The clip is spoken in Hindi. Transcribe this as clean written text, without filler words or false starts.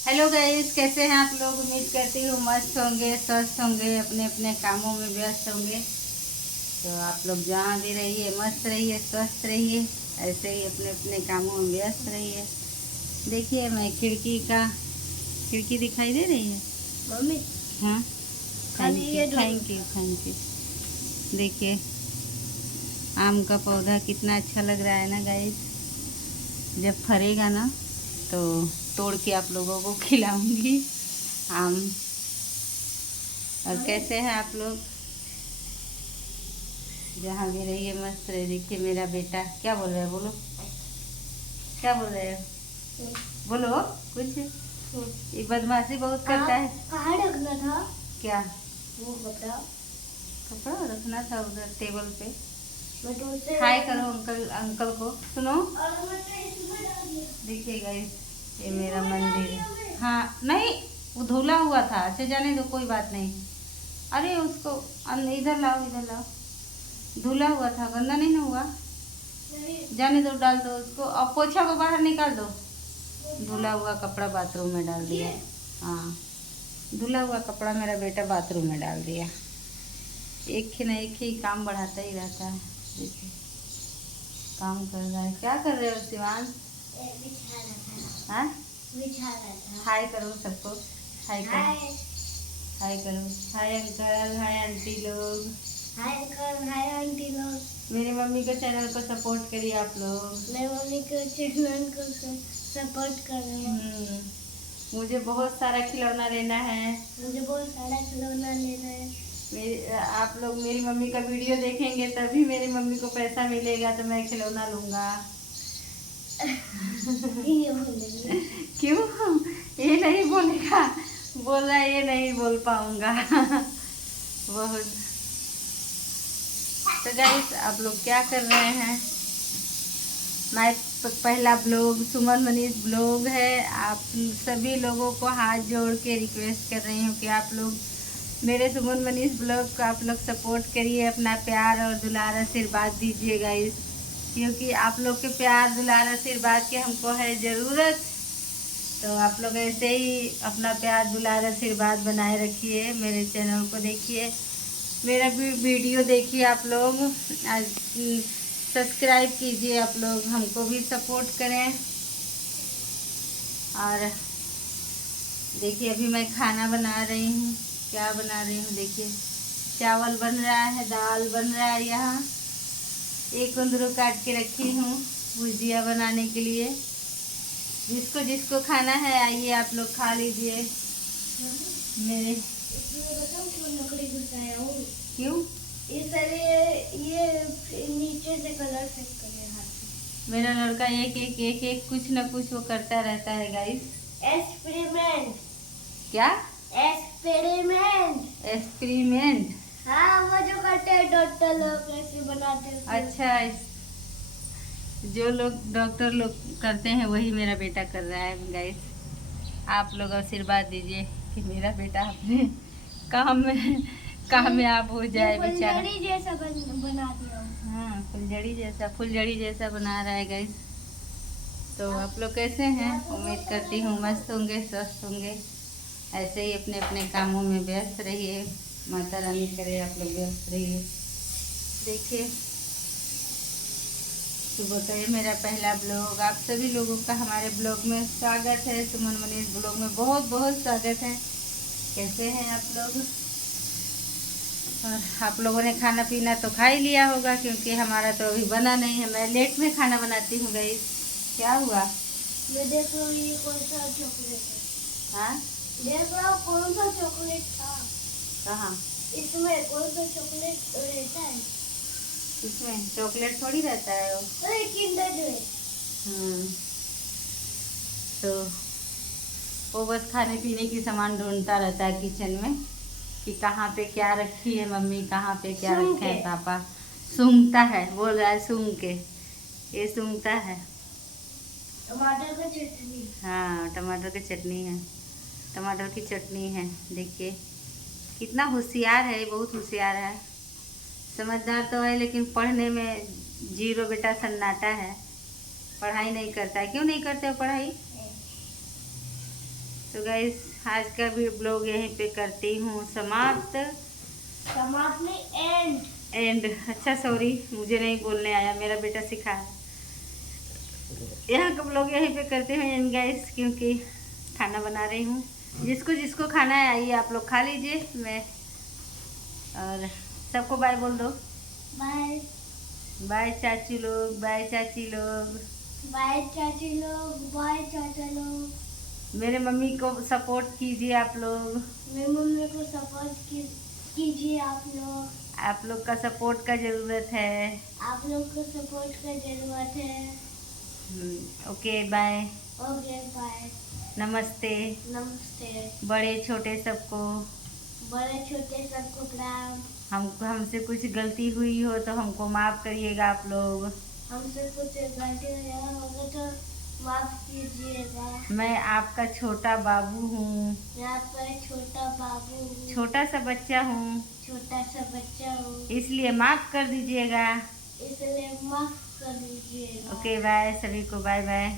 हेलो गाइस, कैसे हैं आप लोग। उम्मीद करती हूँ मस्त होंगे, स्वस्थ होंगे, अपने अपने कामों में व्यस्त होंगे। तो आप लोग जहाँ भी रहिए मस्त रहिए, स्वस्थ रहिए, ऐसे ही अपने अपने कामों में व्यस्त रहिए। देखिए, मैं खिड़की दिखाई दे रही है मम्मी। हाँ। थैंक खाली यू ये थैंक यू थैंक यू। देखिए, आम का पौधा कितना अच्छा लग रहा है ना गाइस। जब फरेगा ना तो तोड़ के आप लोगों को खिलाऊंगी आम। और कैसे हैं आप लोग, जहाँ भी रहिए मस्त रहे। देखिए, मेरा बेटा क्या बोल रहा है, बोलो क्या बोल रहे हो, बोलो कुछ। ये बदमाशी बहुत करता है। कहाँ रखना था? क्या वो कपड़ा कपड़ा रखना था उधर टेबल पे। मैं तो उसे हाय करो अंकल, अंकल को सुनो। और मैंने इसमें डाल दिया। देखिए गाइस, ये मेरा इसमें डाल मंदिर दिया है। मैं। हाँ नहीं, वो धुला हुआ था। अच्छा जाने दो, कोई बात नहीं। अरे उसको इधर लाओ, इधर लाओ। धुला हुआ था, गंदा नहीं ना हुआ। नहीं, जाने दो, डाल दो उसको। और पोछा को बाहर निकाल दो। धुला हुआ कपड़ा बाथरूम में डाल दिया। हाँ, धुला हुआ कपड़ा मेरा बेटा बाथरूम में डाल दिया। एक ही ना एक ही काम बढ़ाता ही रहता है। देखिए, काम कर रहा है। क्या कर रहे हो शिवान? बिछा रहा था। हाँ, बिछा रहा था। हाय करो सबको। हाय करो, हाय। हाय करो। हाय अंकल, हाय आंटी लोग। हाय अंकल, हाय आंटी लोग। मेरी मम्मी के चैनल को सपोर्ट करिए आप लोग। मैं मम्मी के चैनल को सपोर्ट कर रही हूँ। मुझे बहुत सारा खिलौना लेना है। मुझे बहुत सारा खिलौना लेना है। आप लोग मेरी मम्मी का वीडियो देखेंगे तभी मेरी मम्मी को पैसा मिलेगा, तो मैं खिलौना लूँगा। ये बोलेंगे। क्यों, ये नहीं बोलेगा? बोल रहा है ये नहीं बोल पाऊंगा। बहुत। तो गाइस, आप लोग क्या कर रहे हैं? मैं पहला ब्लॉग सुमन मनीष ब्लॉग है। आप सभी लोगों को हाथ जोड़ के रिक्वेस्ट कर रही हूँ कि आप लोग मेरे सुमन मनीष ब्लॉग को आप लोग सपोर्ट करिए, अपना प्यार और दुलार आशीर्वाद दीजिए गाइस, क्योंकि आप लोग के प्यार दुलार आशीर्वाद की हमको है ज़रूरत। तो आप लोग ऐसे ही अपना प्यार दुलार आशीर्वाद बनाए रखिए। मेरे चैनल को देखिए, मेरा भी वीडियो देखिए आप लोग। सब्सक्राइब कीजिए, आप लोग हमको भी सपोर्ट करें। और देखिए, अभी मैं खाना बना रही हूँ। क्या बना रही हूँ देखिए, चावल बन रहा है, दाल बन रहा है। यहाँ एक कुंदरू काट के रखी हूँ भुजिया बनाने के लिए। जिसको जिसको खाना है आइए आप लोग खा लीजिए। मेरे इसमें बताऊं क्यों लकड़ी घुसाया हूँ? क्यों? इस ये नीचे से कलर फेंक करे हाथ से। मेरा लड़का एक एक एक एक कुछ न कुछ वो करता रहता है गाइस। एक्सपेरिमेंट। क्या? एक्सपेरिमेंट। एक्सपेरिमेंट? हाँ, वो जो करते हैं डॉक्टर लोग ऐसे बनाते हैं। अच्छा, जो लोग डॉक्टर लोग करते हैं वही मेरा बेटा कर रहा है गाइस। आप लोग आशीर्वाद दीजिए कि मेरा बेटा अपने काम में कामयाब हो जाए बेचारा। फुलझड़ी जैसा बना दिया हूँ। हाँ, फुलझड़ी जैसा बना रहा है गाइस। तो आप लोग कैसे हैं? उम्मीद करती हूँ मस्त होंगे, स्वस्थ होंगे। ऐसे ही अपने अपने कामों में व्यस्त रहिए। माता रानी करे आप लोग व्यस्त रहिए। देखिए, सुबह का ये मेरा पहला ब्लॉग। आप सभी लोगों का हमारे ब्लॉग में स्वागत है। सुमन मनीष ब्लॉग में बहुत बहुत स्वागत है। कैसे हैं आप लोग? और आप लोगों ने खाना पीना तो खा ही लिया होगा, क्योंकि हमारा तो अभी बना नहीं है। मैं लेट में खाना बनाती हूँ गाइस। क्या हुआ? मैं देख रहा हूँ ये कौन सा चॉकलेट है। हाँ, देख रहा हूँ कौन सा चॉकलेट था। कहाँ? इसमें कौन सा चॉकलेट रहता है? इसमें चॉकलेट थोड़ी रहता है वो। अरे किंडर जॉय। हम्म, तो वो बस खाने पीने की सामान ढूंढता रहता है किचन में कि कहाँ पे क्या रखी है मम्मी, कहाँ पे क्या सूंघ रखे हैं के। पापा। सूंघता है, बोल रहा है सूंघ के। ये सूंघता है। टमाटर का चटनी। हाँ, टमाटर की चटनी है। टमाटर की चटनी है। देखिए कितना होशियार है, बहुत होशियार है। समझदार तो है लेकिन पढ़ने में जीरो बेटा, सन्नाटा है। पढ़ाई नहीं करता है। क्यों नहीं करते हो पढ़ाई? तो गाइस आज का भी ब्लॉग यहीं पे करती हूँ समाप्त। समाप्त नहीं, एंड अच्छा सॉरी, मुझे नहीं बोलने आया, मेरा बेटा सिखाया। यहाँ का ब्लॉग यहीं पे करते हैं एंड गाइस, क्योंकि खाना बना रही हूँ। जिसको जिसको खाना है आइए आप लोग खा लीजिए। मैं और सबको बाय बोल दो। बाय बाय चाची लोग, बाय चाची लोग, बाय चाची लोग, बाय चाचा लोग। मेरे मम्मी को सपोर्ट कीजिए आप लोग। मेरी मम्मी को सपोर्ट कीजिए आप लोग। आप लोग का सपोर्ट का ज़रूरत है। आप लोग को सपोर्ट का जरूरत है। ओके बाय, ओके बाय, नमस्ते। नमस्ते। बड़े छोटे सबको, बड़े छोटे सबको प्रणाम। हमसे कुछ गलती हुई हो तो हमको माफ़ करिएगा आप लोग। हमसे कुछ गलती होगा तो माफ कीजिएगा। मैं आपका छोटा बाबू हूँ, मैं आपका एक छोटा बाबू हूँ, छोटा सा बच्चा हूँ, छोटा सा बच्चा हूँ, इसलिए माफ़ कर दीजिएगा। इसलिए माफ कर दीजिएगा। ओके बाय, सभी को बाय बाय।